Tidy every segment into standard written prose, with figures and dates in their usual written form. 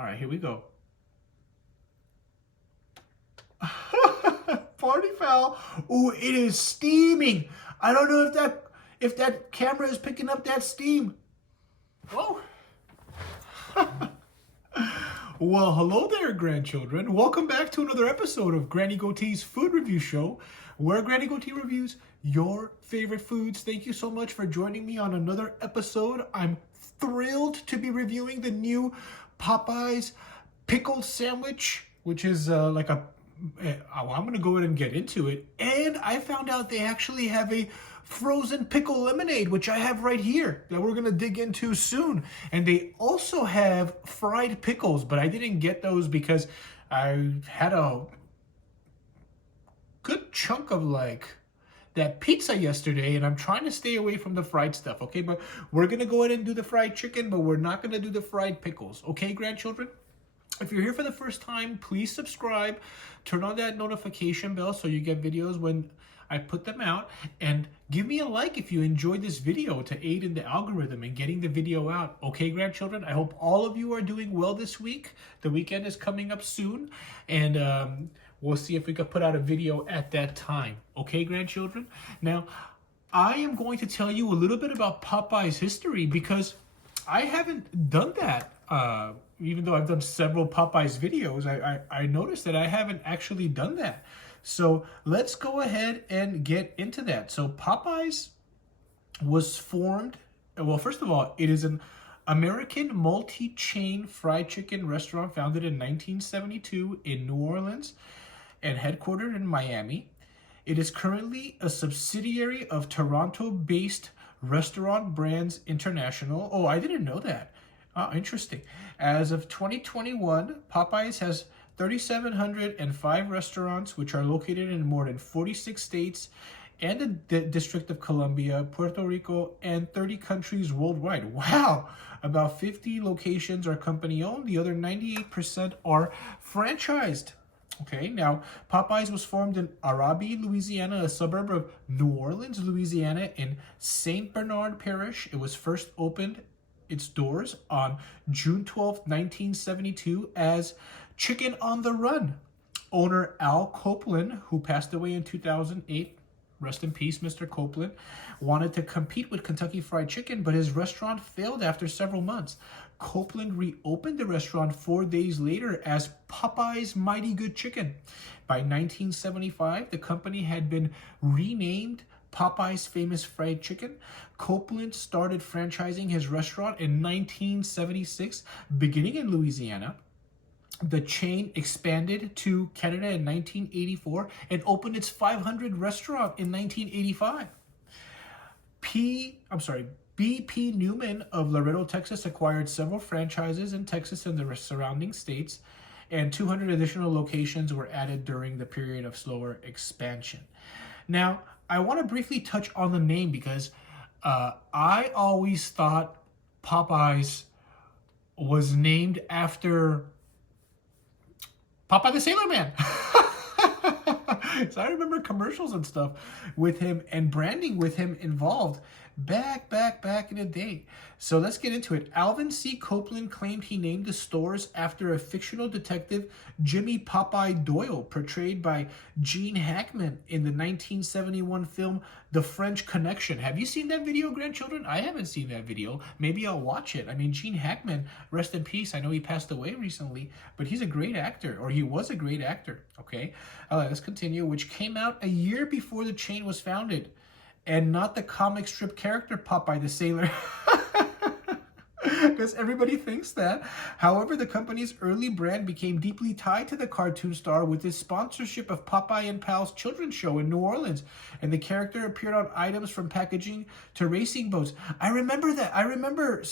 All right, here we go. Party foul. Oh, it is steaming. I don't know if that camera is picking up that steam. Whoa. Well, hello there, grandchildren. Welcome back to another episode of Granny Goatee's Food Review Show, where Granny Goatee reviews your favorite foods. Thank you so much for joining me on another episode. I'm thrilled to be reviewing the new Popeyes pickle sandwich, which is I'm going to go ahead and get into it. And I found out they actually have a frozen pickle lemonade, which I have right here, that we're going to dig into soon. And they also have fried pickles, but I didn't get those because I had a good chunk of that pizza yesterday, and I'm trying to stay away from the fried stuff, okay? But we're going to go ahead and do the fried chicken, but we're not going to do the fried pickles, okay, grandchildren? If you're here for the first time, please subscribe, turn on that notification bell so you get videos when I put them out, and give me a like if you enjoyed this video to aid in the algorithm and getting the video out. Okay, grandchildren, I hope all of you are doing well this week. The weekend is coming up soon, and we'll see if we can put out a video at that time. Okay, grandchildren? Now, I am going to tell you a little bit about Popeye's history because I haven't done that. Even though I've done several Popeyes videos, I noticed that I haven't actually done that. So let's go ahead and get into that. So Popeyes was formed, well, first of all, it is an American multi-chain fried chicken restaurant founded in 1972 in New Orleans and headquartered in Miami. It is currently a subsidiary of Toronto-based Restaurant Brands International. Oh, I didn't know that. Oh, interesting. As of 2021, Popeyes has 3,705 restaurants, which are located in more than 46 states and the District of Columbia, Puerto Rico, and 30 countries worldwide. Wow! About 50 locations are company-owned. The other 98% are franchised. Okay, now, Popeyes was formed in Arabi, Louisiana, a suburb of New Orleans, Louisiana, in St. Bernard Parish. It was first opened its doors on June 12, 1972 as Chicken on the Run. Owner Al Copeland, who passed away in 2008, rest in peace, Mr. Copeland, wanted to compete with Kentucky Fried Chicken, but his restaurant failed after several months. Copeland reopened the restaurant 4 days later as Popeye's Mighty Good Chicken. By 1975, the company had been renamed Popeye's Famous Fried Chicken. Copeland started franchising his restaurant in 1976, beginning in Louisiana. The chain expanded to Canada in 1984 and opened its 500th restaurant in 1985. BP Newman of Laredo, Texas acquired several franchises in Texas and the surrounding states, and 200 additional locations were added during the period of slower expansion. Now, I want to briefly touch on the name because I always thought Popeyes was named after Popeye the Sailor Man. So I remember commercials and stuff with him and branding with him involved back in the day. So let's get into it. Alvin C. Copeland claimed he named the stores after a fictional detective, Jimmy Popeye Doyle, portrayed by Gene Hackman in the 1971 film The French Connection. Have you seen that video, grandchildren? I haven't seen that video. Maybe I'll watch it. I mean, Gene Hackman, rest in peace. I know he passed away recently, but he's a great actor, or he was a great actor, okay? Let's continue, which came out a year before the chain was founded, and not the comic strip character Popeye the Sailor. Because everybody thinks that. However, the company's early brand became deeply tied to the cartoon star with his sponsorship of Popeye and Pal's children's show in New Orleans, and the character appeared on items from packaging to racing boats. I remember that. I remember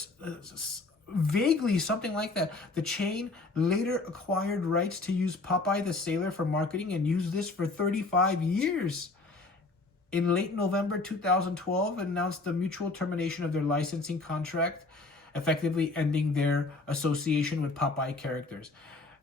vaguely something like that. The chain later acquired rights to use Popeye the Sailor for marketing and used this for 35 years. In late November 2012, announced the mutual termination of their licensing contract, effectively ending their association with Popeye characters.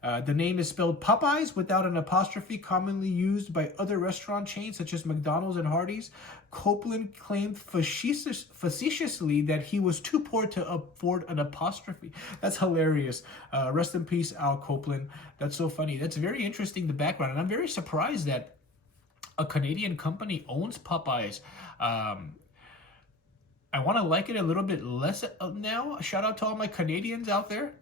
The name is spelled Popeyes without an apostrophe, commonly used by other restaurant chains such as McDonald's and Hardee's. Copeland claimed facetiously that he was too poor to afford an apostrophe. That's hilarious. Rest in peace, Al Copeland. That's so funny. That's very interesting, the background. And I'm very surprised that a Canadian company owns Popeyes. I want to like it a little bit less now. Shout out to all my Canadians out there.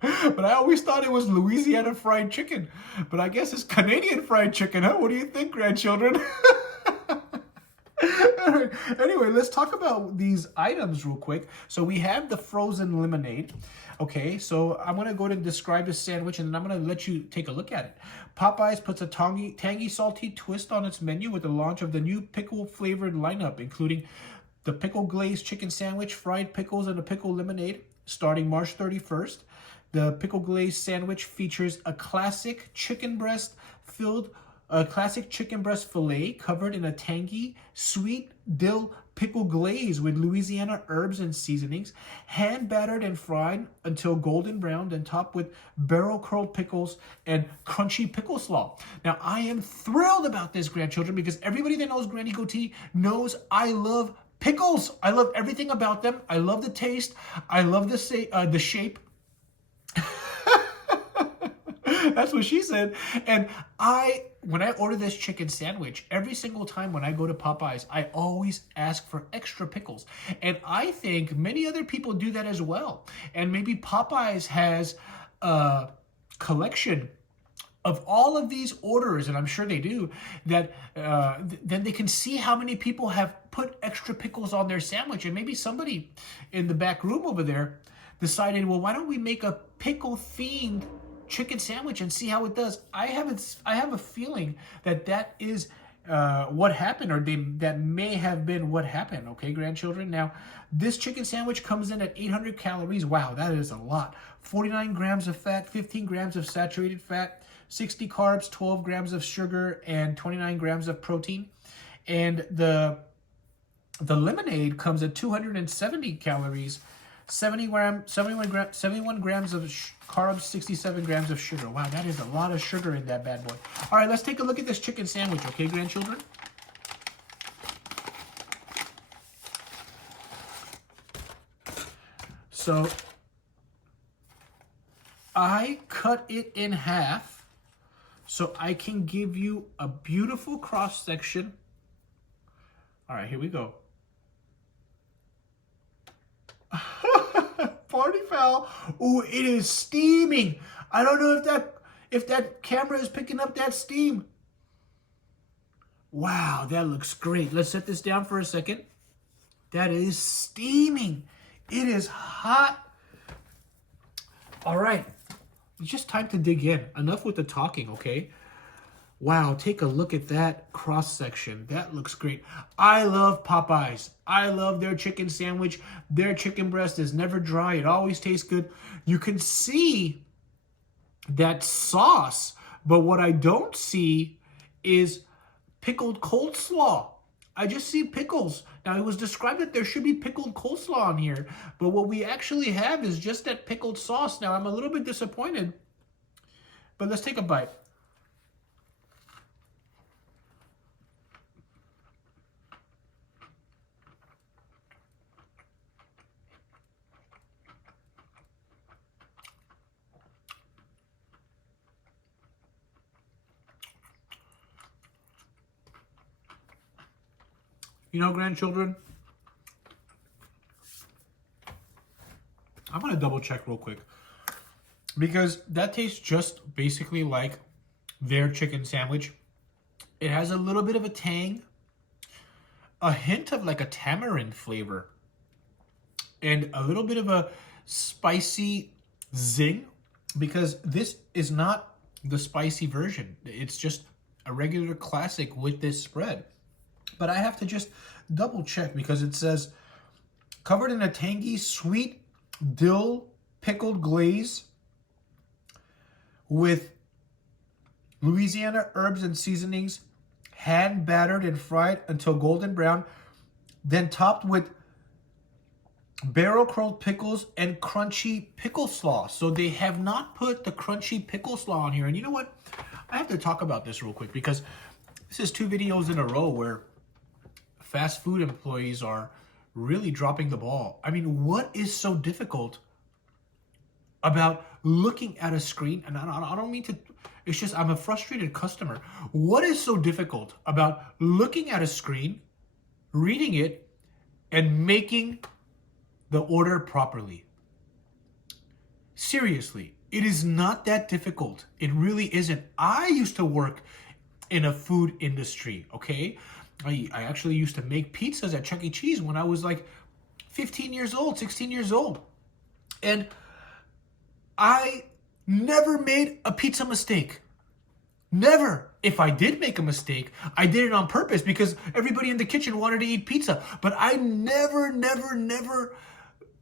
But I always thought it was Louisiana fried chicken. But I guess it's Canadian fried chicken, huh? What do you think, grandchildren? Anyway, let's talk about these items real quick. So we have the frozen lemonade. Okay, so I'm going to go ahead and describe the sandwich, and then I'm going to let you take a look at it. Popeyes puts a tangy, salty twist on its menu with the launch of the new pickle-flavored lineup, including the pickle glazed chicken sandwich, fried pickles, and a pickle lemonade, starting March 31st. The pickle glazed sandwich features a classic chicken breast fillet covered in a tangy, sweet dill pickle glaze with Louisiana herbs and seasonings, hand battered and fried until golden brown, and topped with barrel curled pickles and crunchy pickle slaw. Now, I am thrilled about this, grandchildren, because everybody that knows Granny Goatee knows I love pickles. I love everything about them. I love the taste. I love the shape. That's what she said. And when I order this chicken sandwich, every single time when I go to Popeyes, I always ask for extra pickles. And I think many other people do that as well. And maybe Popeyes has a collection of all of these orders, and I'm sure they do, that then they can see how many people have put extra pickles on their sandwich. And maybe somebody in the back room over there decided, well, why don't we make a pickle-themed chicken sandwich and see how it does. I have a feeling that is what happened, or that may have been what happened. Okay, grandchildren. Now, this chicken sandwich comes in at 800 calories. Wow, that is a lot. 49 grams of fat, 15 grams of saturated fat, 60 carbs, 12 grams of sugar, and 29 grams of protein. And the lemonade comes at 270 calories, 71 grams of carbs, 67 grams of sugar. Wow, that is a lot of sugar in that bad boy. All right, let's take a look at this chicken sandwich, okay, grandchildren? So I cut it in half so I can give you a beautiful cross section. All right, here we go. Party foul. Ooh, it is steaming. I don't know if that camera is picking up that steam. Wow, that looks great. Let's set this down for a second. That is steaming. It is hot. All right. It's just time to dig in. Enough with the talking, okay? Wow, take a look at that cross-section. That looks great. I love Popeyes. I love their chicken sandwich. Their chicken breast is never dry. It always tastes good. You can see that sauce, but what I don't see is pickled coleslaw. I just see pickles. Now, it was described that there should be pickled coleslaw on here, but what we actually have is just that pickled sauce. Now, I'm a little bit disappointed, but let's take a bite. You know, grandchildren, I'm going to double check real quick, because that tastes just basically like their chicken sandwich. It has a little bit of a tang, a hint of like a tamarind flavor, and a little bit of a spicy zing, because this is not the spicy version. It's just a regular classic with this spread. But I have to just double check, because it says covered in a tangy, sweet dill pickled glaze with Louisiana herbs and seasonings, hand battered and fried until golden brown, then topped with barrel-curled pickles and crunchy pickle slaw. So they have not put the crunchy pickle slaw on here. And you know what? I have to talk about this real quick because this is 2 videos in a row where fast food employees are really dropping the ball. I mean, what is so difficult about looking at a screen? And I don't mean to, it's just I'm a frustrated customer. What is so difficult about looking at a screen, reading it, and making the order properly? Seriously, it is not that difficult. It really isn't. I used to work in a food industry, okay? I actually used to make pizzas at Chuck E. Cheese when I was like 15 years old, 16 years old. And I never made a pizza mistake. Never. If I did make a mistake, I did it on purpose because everybody in the kitchen wanted to eat pizza. But I never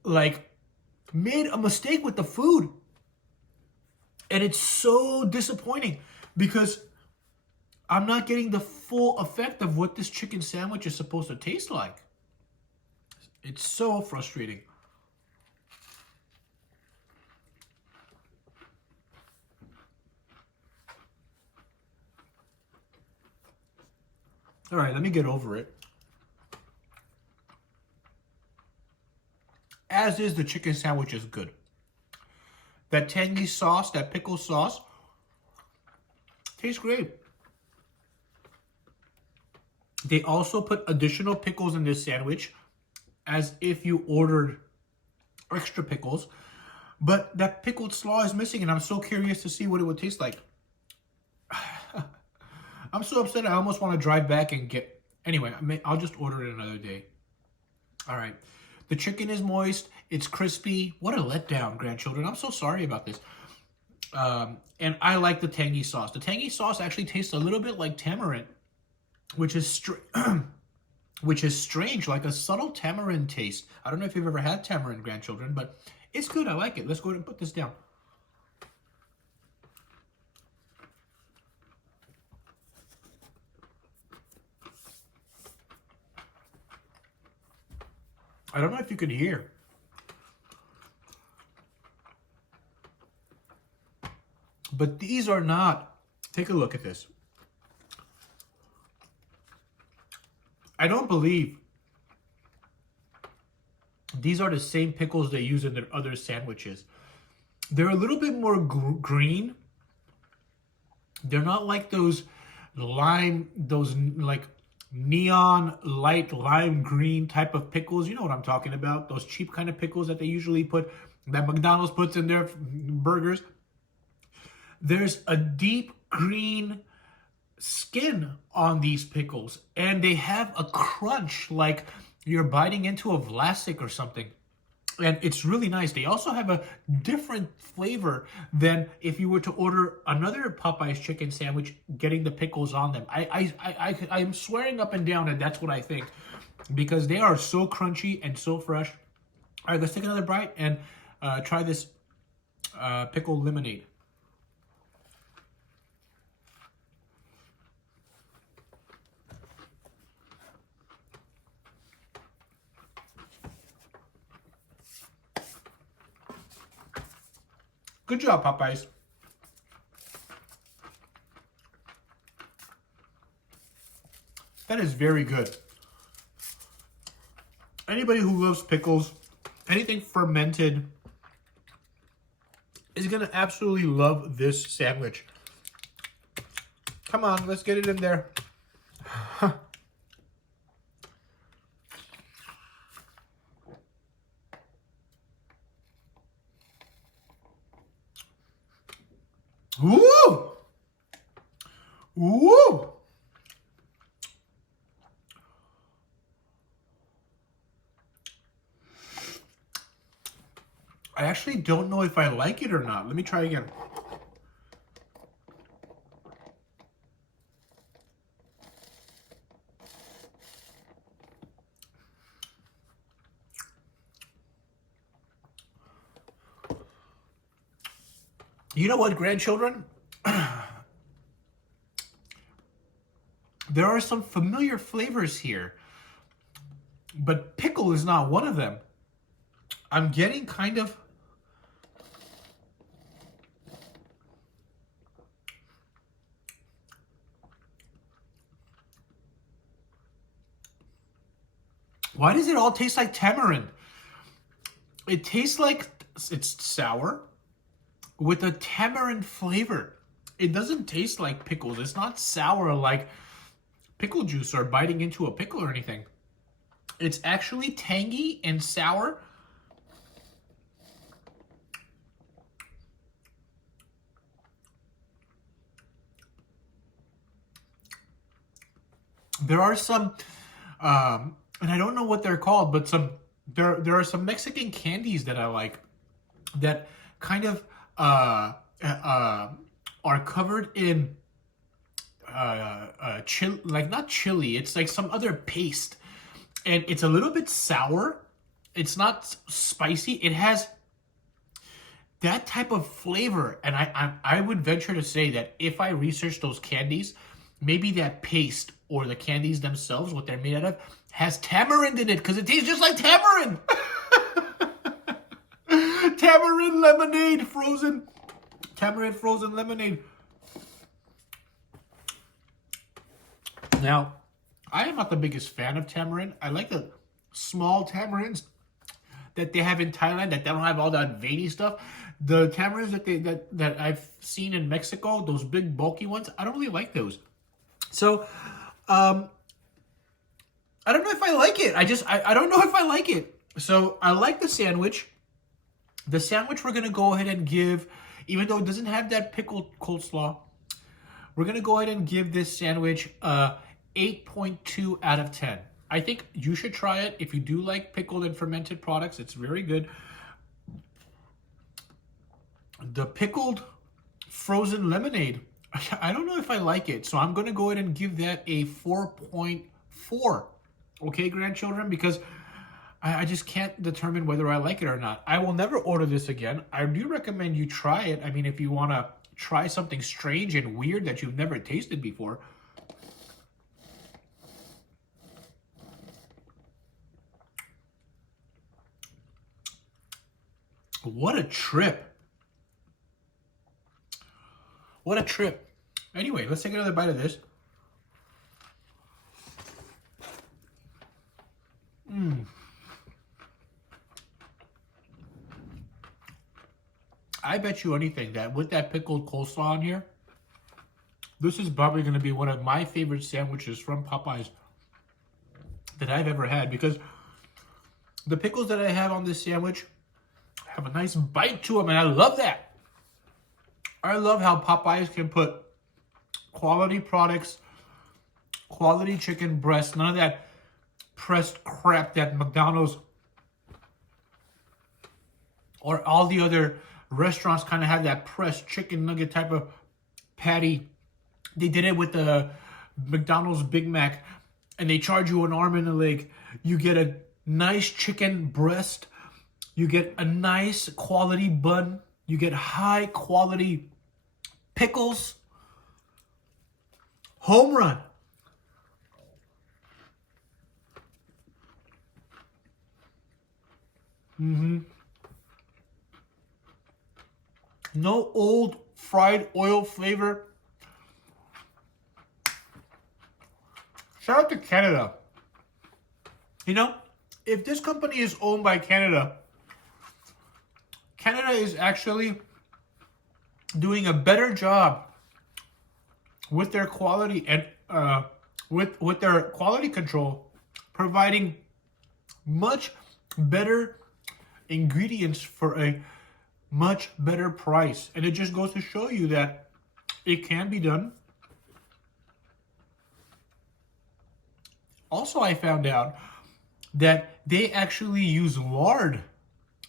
like made a mistake with the food. And it's so disappointing because I'm not getting the full effect of what this chicken sandwich is supposed to taste like. It's so frustrating. All right, let me get over it. As is, the chicken sandwich is good. That tangy sauce, that pickle sauce, tastes great. They also put additional pickles in this sandwich as if you ordered extra pickles. But that pickled slaw is missing, and I'm so curious to see what it would taste like. I'm so upset I almost want to drive back and get... Anyway, I'll just order it another day. All right. The chicken is moist. It's crispy. What a letdown, grandchildren. I'm so sorry about this. And I like the tangy sauce. The tangy sauce actually tastes a little bit like tamarind, which is strange, like a subtle tamarind taste. I don't know if you've ever had tamarind, grandchildren, but it's good. I like it. Let's go ahead and put this down. I don't know if you can hear. But these are not... Take a look at this. I don't believe these are the same pickles they use in their other sandwiches. They're a little bit more green. They're not like those like neon light lime green type of pickles. You know what I'm talking about. Those cheap kind of pickles that they usually put, that McDonald's puts in their burgers. There's a deep green skin on these pickles, and they have a crunch like you're biting into a Vlasic or something. And it's really nice. They also have a different flavor than if you were to order another Popeyes chicken sandwich, getting the pickles on them. I'm swearing up and down that that's what I think, because they are so crunchy and so fresh. All right, let's take another bite and try this pickle lemonade. Good job, Popeyes. That is very good. Anybody who loves pickles, anything fermented, is going to absolutely love this sandwich. Come on, let's get it in there. Woo! Woo! I actually don't know if I like it or not. Let me try again. You know what, grandchildren? There are some familiar flavors here, but pickle is not one of them. I'm getting kind of... Why does it all taste like tamarind? It tastes like it's sour with a tamarind flavor. It doesn't taste like pickles. It's not sour like pickle juice or biting into a pickle or anything. It's actually tangy and sour. There are some, and I don't know what they're called, but there are some Mexican candies that I like that kind of are covered in like not chili. It's like some other paste, and it's a little bit sour. It's not spicy. It has that type of flavor, and I would venture to say that if I research those candies, maybe that paste or the candies themselves, what they're made out of, has tamarind in it because it tastes just like tamarind. Tamarind lemonade frozen. Tamarind frozen lemonade. Now, I am not the biggest fan of tamarind. I like the small tamarinds that they have in Thailand that don't have all that veiny stuff. The tamarinds that I've seen in Mexico, those big bulky ones, I don't really like those. So, I don't know if I like it. I don't know if I like it. So I like the sandwich. The sandwich we're going to go ahead and give, even though it doesn't have that pickled coleslaw, we're going to go ahead and give this sandwich 8.2 out of 10. I think you should try it. If you do like pickled and fermented products, it's very good. The pickled frozen lemonade, I don't know if I like it. So I'm going to go ahead and give that a 4.4. Okay, grandchildren, because I just can't determine whether I like it or not. I will never order this again. I do recommend you try it. I mean, if you want to try something strange and weird that you've never tasted before. What a trip. What a trip. Anyway, let's take another bite of this. I bet you anything that with that pickled coleslaw on here, this is probably going to be one of my favorite sandwiches from Popeyes that I've ever had, because the pickles that I have on this sandwich have a nice bite to them, and I love that. I love how Popeyes can put quality products, quality chicken breast, none of that pressed crap that McDonald's or all the other restaurants kind of have, that pressed chicken nugget type of patty. They did it with the McDonald's Big Mac, and they charge you an arm and a leg. You get a nice chicken breast. You get a nice quality bun. You get high quality pickles. Home run. No old fried oil flavor. Shout out to Canada. You know, if this company is owned by Canada, Canada is actually doing a better job with their quality and with their quality control, providing much better ingredients for a much better price. And it just goes to show you that it can be done. Also, I found out that they actually use lard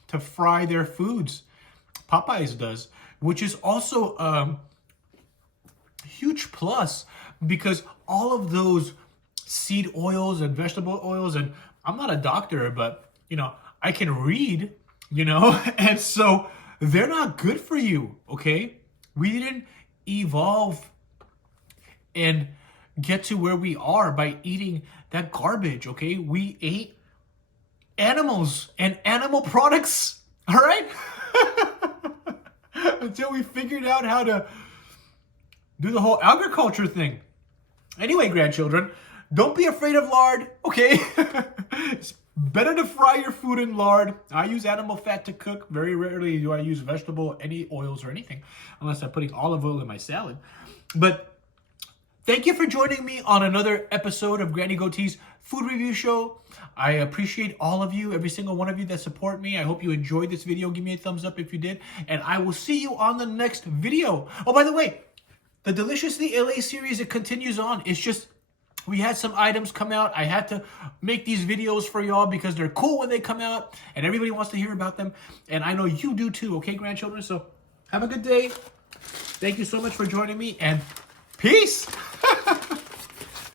to fry their foods. Popeyes does, which is also a huge plus, because all of those seed oils and vegetable oils, and I'm not a doctor, but you know, I can read, you know, and so they're not good for you, okay? We didn't evolve and get to where we are by eating that garbage, okay? We ate animals and animal products, all right? Until we figured out how to do the whole agriculture thing. Anyway, grandchildren, don't be afraid of lard, okay? It's better to fry your food in lard. I use animal fat to cook. Very rarely do I use vegetable, any oils or anything, unless I'm putting olive oil in my salad. But thank you for joining me on another episode of Granny Goatee's food review show. I appreciate all of you, every single one of you that support me. I hope you enjoyed this video. Give me a thumbs up if you did. And I will see you on the next video. Oh, by the way, the Deliciously LA series, it continues on. It's just, we had some items come out. I had to make these videos for y'all because they're cool when they come out and everybody wants to hear about them. And I know you do too, okay, grandchildren? So have a good day. Thank you so much for joining me and peace.